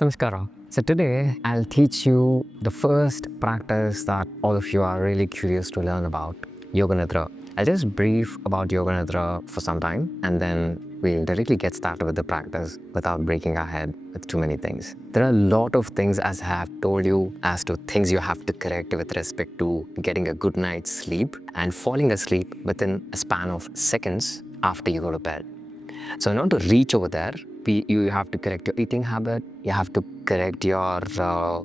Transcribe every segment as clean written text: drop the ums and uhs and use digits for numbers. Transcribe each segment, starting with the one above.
Namaskara. So today I'll teach you the first practice that all of you are really curious to learn about, Yoga Nidra. I'll just brief about Yoga Nidra for some time and then we'll directly get started with the practice without breaking our head with too many things. There are a lot of things, as I have told you, as to things you have to correct with respect to getting a good night's sleep and falling asleep within a span of seconds after you go to bed. So in order to reach over there, you have to correct your eating habit, you have to correct your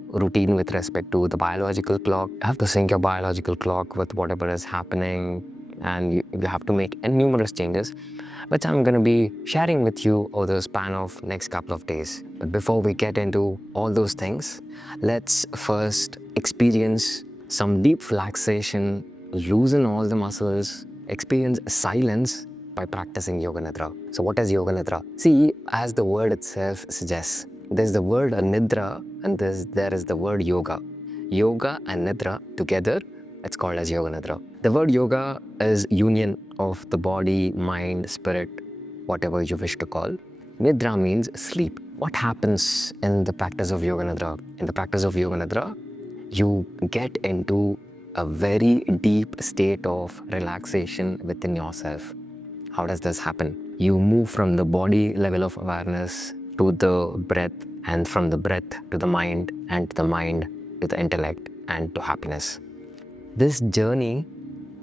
routine with respect to the biological clock, you have to sync your biological clock with whatever is happening, and you have to make numerous changes, which I'm going to be sharing with you over the span of next couple of days. But before we get into all those things, let's first experience some deep relaxation, loosen all the muscles, experience silence by practicing Yoga Nidra. So what is Yoga Nidra? See, as the word itself suggests, there's the word Nidra and there is the word Yoga. Yoga and Nidra together, it's called as Yoga Nidra. The word Yoga is union of the body, mind, spirit, whatever you wish to call. Nidra means sleep. What happens in the practice of Yoga Nidra? In the practice of Yoga Nidra, you get into a very deep state of relaxation within yourself. How does this happen? You move from the body level of awareness to the breath, and from the breath to the mind, and the mind to the intellect and to happiness. This journey,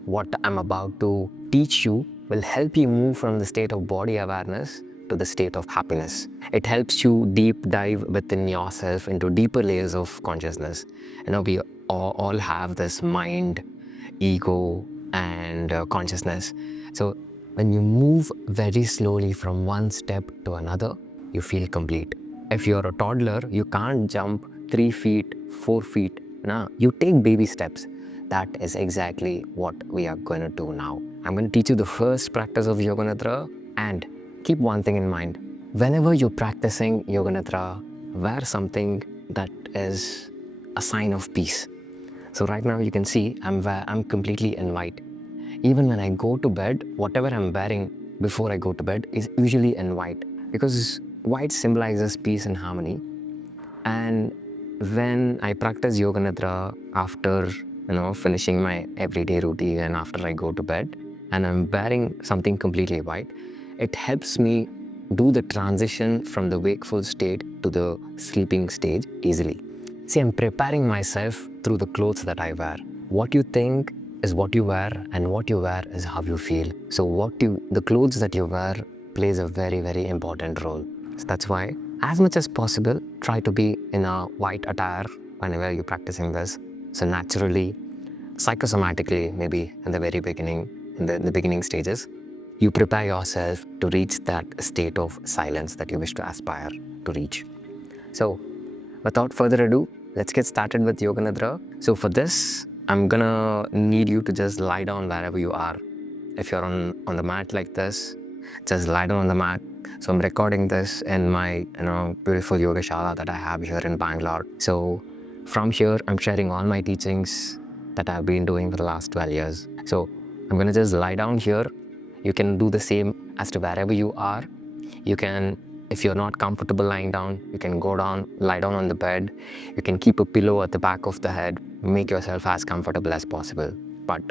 what I'm about to teach you, will help you move from the state of body awareness to the state of happiness. It helps you deep dive within yourself into deeper layers of consciousness. We all have this mind, ego, and consciousness. So when you move very slowly from one step to another, you feel complete. If you're a toddler, you can't jump 3 feet, 4 feet. No, you take baby steps. That is exactly what we are going to do now. I'm going to teach you the first practice of Yoga Nidra, and keep one thing in mind. Whenever you're practicing Yoga Nidra, wear something that is a sign of peace. So right now you can see I'm completely in white. Even when I go to bed, whatever I'm wearing before I go to bed is usually in white, because white symbolizes peace and harmony. And when I practice Yoga Nidra after finishing my everyday routine and after I go to bed, and I'm wearing something completely white, it helps me do the transition from the wakeful state to the sleeping stage easily. See, I'm preparing myself through the clothes that I wear. What you think is what you wear, and what you wear is how you feel. So the clothes that you wear plays a very, very important role. So that's why, as much as possible, try to be in a white attire whenever you're practicing this. So naturally, psychosomatically, maybe in the very beginning, in the beginning stages, you prepare yourself to reach that state of silence that you wish to aspire to reach. So without further ado, let's get started with Yoga Nidra. So for this, I'm gonna need you to just lie down wherever you are. If you're on the mat like this, just lie down on the mat. So I'm recording this in my beautiful YogaShala that I have here in Bangalore. So from here, I'm sharing all my teachings that I've been doing for the last 12 years. So I'm gonna just lie down here. You can do the same as to wherever you are. You can, if you're not comfortable lying down, you can go down, lie down on the bed. You can keep a pillow at the back of the head. Make yourself as comfortable as possible. But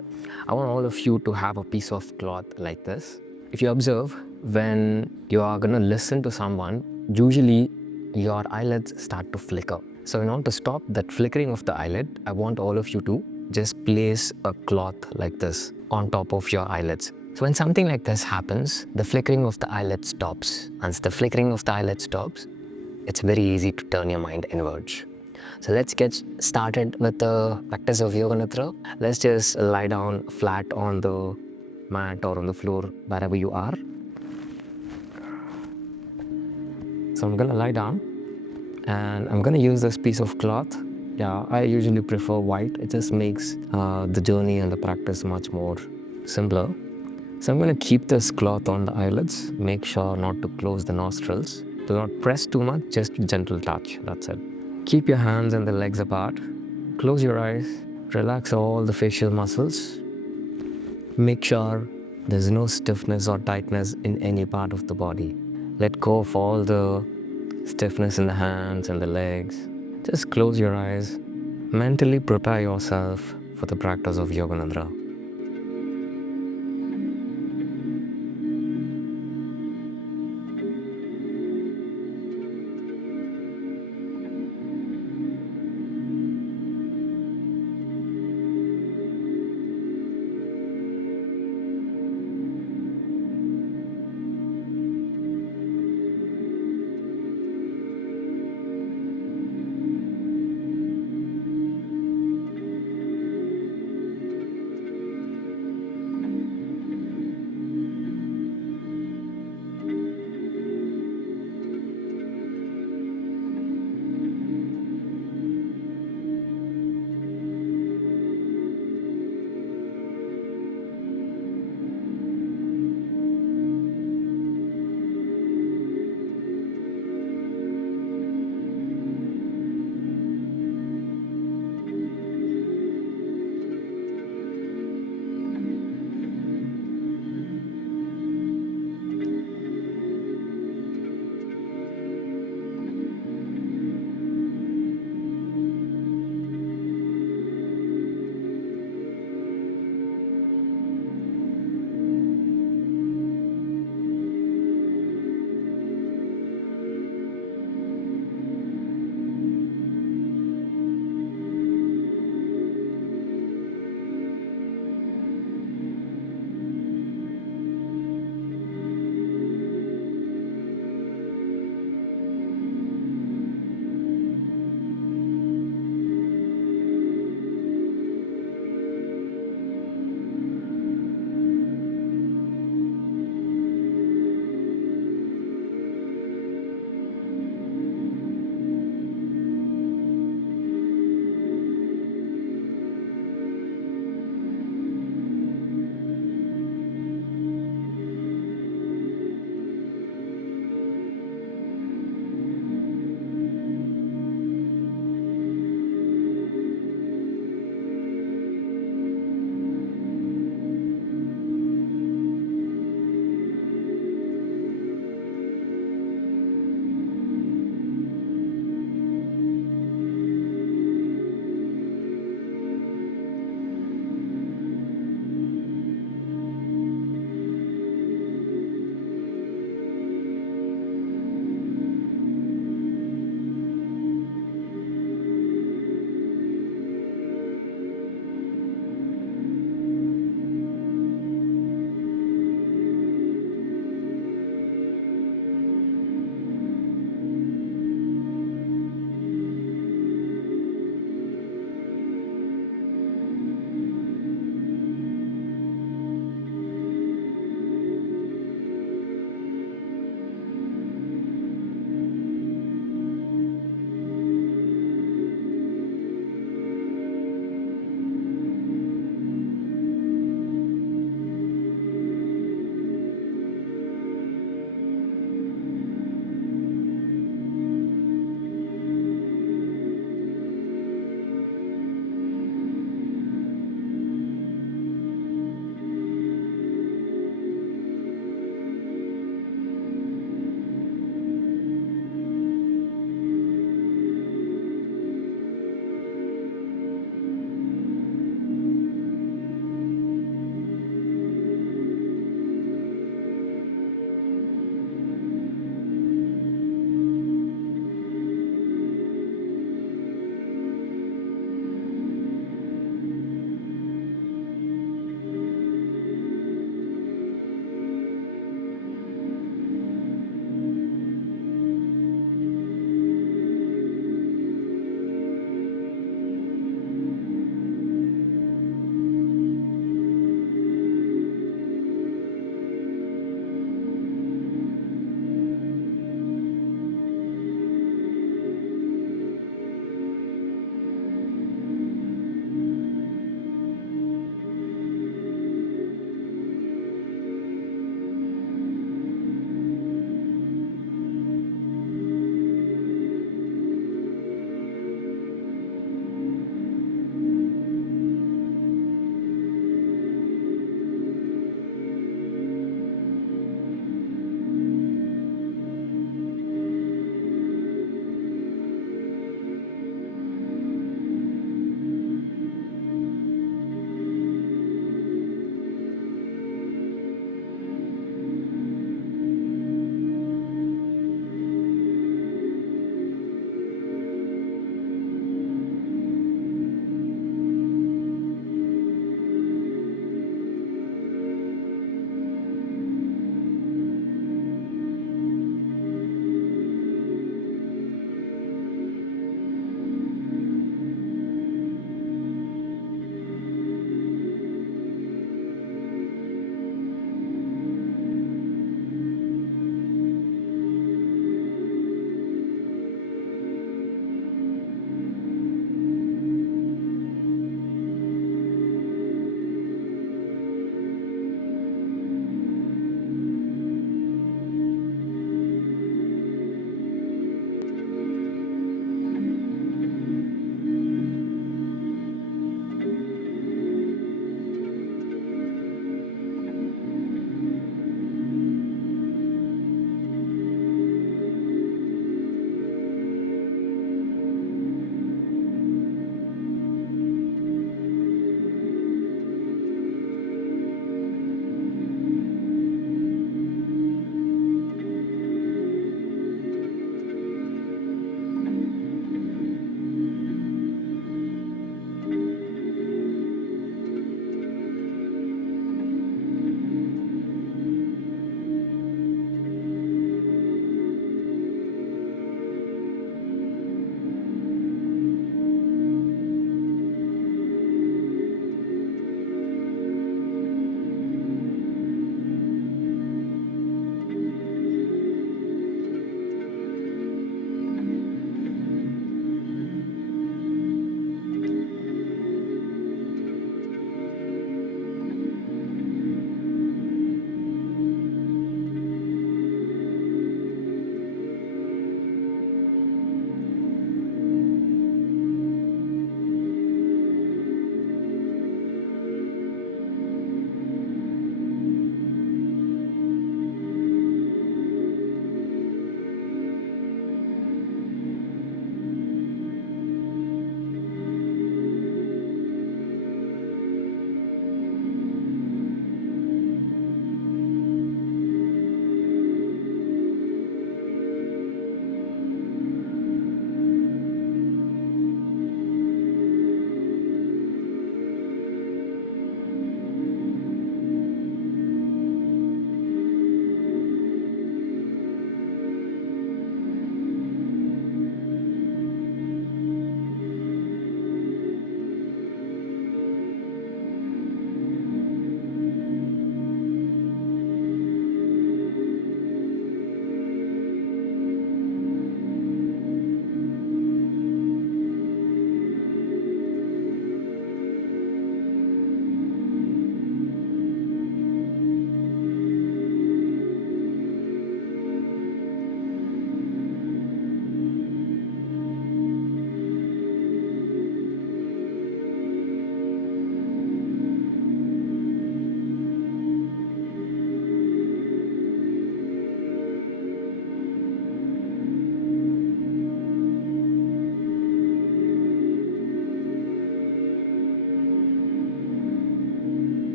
I want all of you to have a piece of cloth like this. If you observe, when you are going to listen to someone, usually your eyelids start to flicker. So in order to stop that flickering of the eyelid, I want all of you to just place a cloth like this on top of your eyelids. So when something like this happens, the flickering of the eyelid stops. Once the flickering of the eyelid stops, it's very easy to turn your mind inwards. So let's get started with the practice of Yoga Nidra. Let's just lie down flat on the mat or on the floor, wherever you are. So I'm gonna lie down and I'm gonna use this piece of cloth. Yeah, I usually prefer white. It just makes the journey and the practice much more simpler. So I'm going to keep this cloth on the eyelids. Make sure not to close the nostrils. Do not press too much, just gentle touch, that's it. Keep your hands and the legs apart. Close your eyes. Relax all the facial muscles. Make sure there's no stiffness or tightness in any part of the body. Let go of all the stiffness in the hands and the legs, just close your eyes. Mentally prepare yourself for the practice of Yoga Nidra.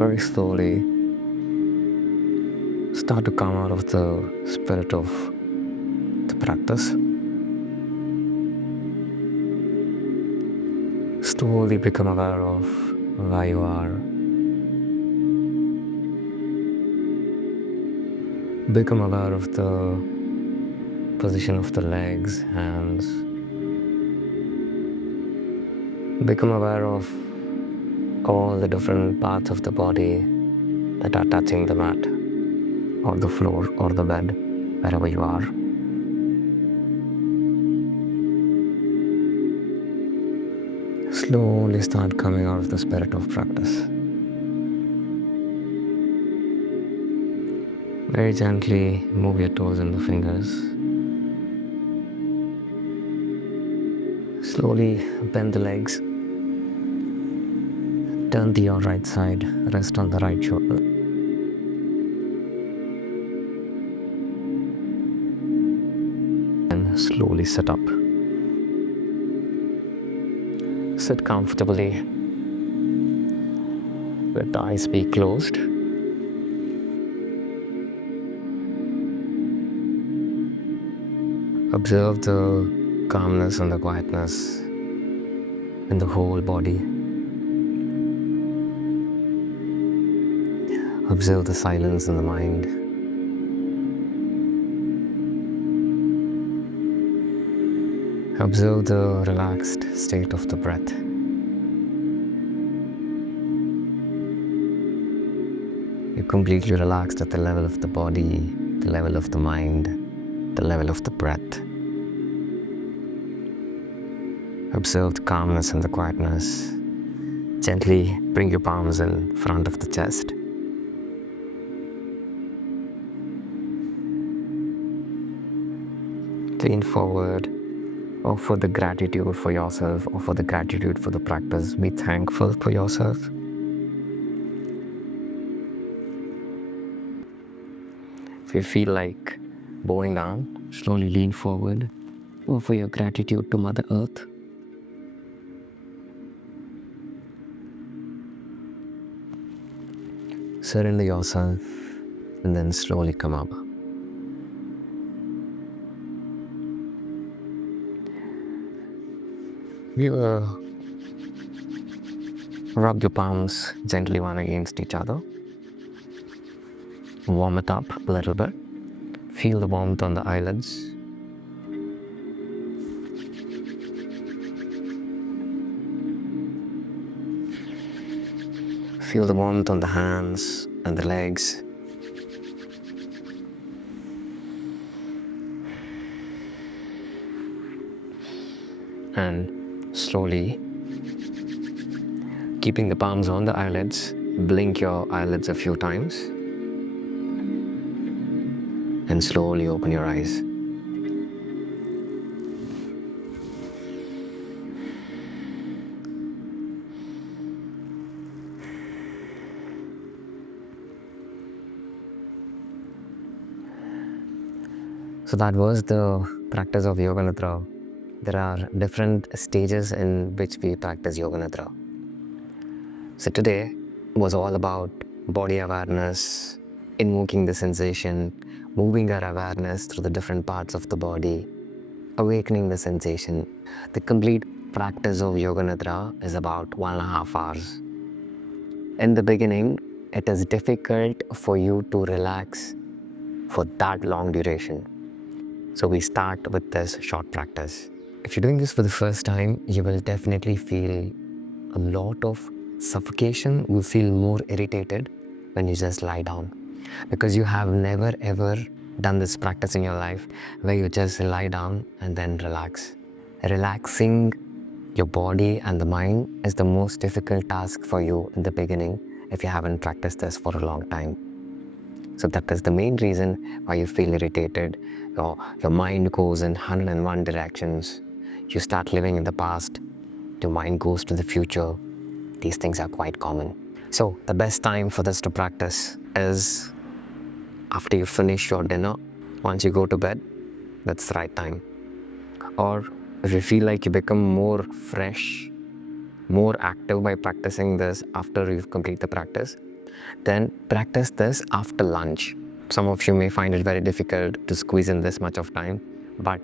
very slowly start to come out of the spirit of the practice. Slowly become aware of where you are. Become aware of the position of the legs, hands. Become aware of all the different parts of the body that are touching the mat or the floor or the bed, wherever you are. Slowly start coming out of the spirit of practice. Very gently move your toes and the fingers. Slowly bend the legs. Turn to your right side, rest on the right shoulder. And slowly sit up. Sit comfortably. Let the eyes be closed. Observe the calmness and the quietness in the whole body. Observe the silence in the mind. Observe the relaxed state of the breath. You're completely relaxed at the level of the body, the level of the mind, the level of the breath. Observe the calmness and the quietness. Gently bring your palms in front of the chest. Lean forward. Offer the gratitude for yourself, offer the gratitude for the practice. Be thankful for yourself. If you feel like bowing down, slowly lean forward. Offer your gratitude to Mother Earth. Surrender yourself and then slowly come up. You rub your palms gently one against each other. Warm it up a little bit. Feel the warmth on the eyelids. Feel the warmth on the hands and the legs. And slowly, keeping the palms on the eyelids, blink your eyelids a few times. And slowly open your eyes. So that was the practice of Yoga Nidra. There are different stages in which we practice Yoga Nidra. So today was all about body awareness, invoking the sensation, moving our awareness through the different parts of the body, awakening the sensation. The complete practice of Yoga Nidra is about 1.5 hours. In the beginning, it is difficult for you to relax for that long duration. So we start with this short practice. If you're doing this for the first time, you will definitely feel a lot of suffocation. You feel more irritated when you just lie down, because you have never ever done this practice in your life where you just lie down and then relax. Relaxing your body and the mind is the most difficult task for you in the beginning if you haven't practiced this for a long time. So that is the main reason why you feel irritated. Your mind goes in 101 directions. You start living in the past. Your mind goes to the future. These things are quite common. So the best time for this to practice is after you finish your dinner. Once you go to bed, that's the right time. Or if you feel like you become more fresh, more active by practicing this after you've completed the practice, Then practice this after lunch. Some of you may find it very difficult to squeeze in this much of time, but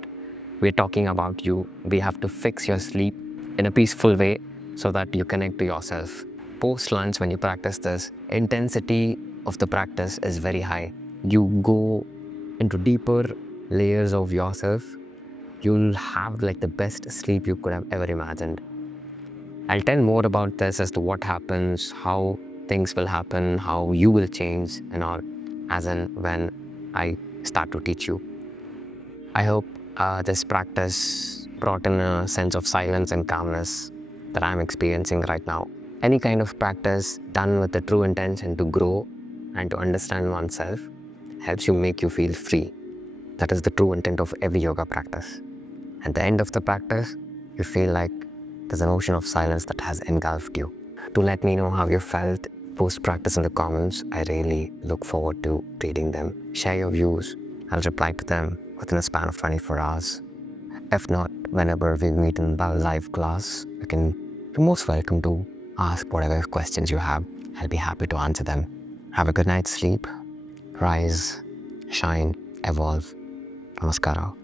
we're talking about you. We have to fix your sleep in a peaceful way so that you connect to yourself. Post lunch, when you practice this, intensity of the practice is very high. You go into deeper layers of yourself. You'll have like the best sleep you could have ever imagined. I'll tell more about this as to what happens, how things will happen, how you will change, and all, as in when I start to teach you. I hope this practice brought in a sense of silence and calmness that I'm experiencing right now. Any kind of practice done with the true intention to grow and to understand oneself helps you make you feel free. That is the true intent of every yoga practice. At the end of the practice, you feel like there's an ocean of silence that has engulfed you. To let me know how you felt post-practice in the comments, I really look forward to reading them. Share your views. I'll reply to them within a span of 24 hours. If not, whenever we meet in the live class, you're most welcome to ask whatever questions you have. I'll be happy to answer them. Have a good night's sleep. Rise, shine, evolve. Namaskara.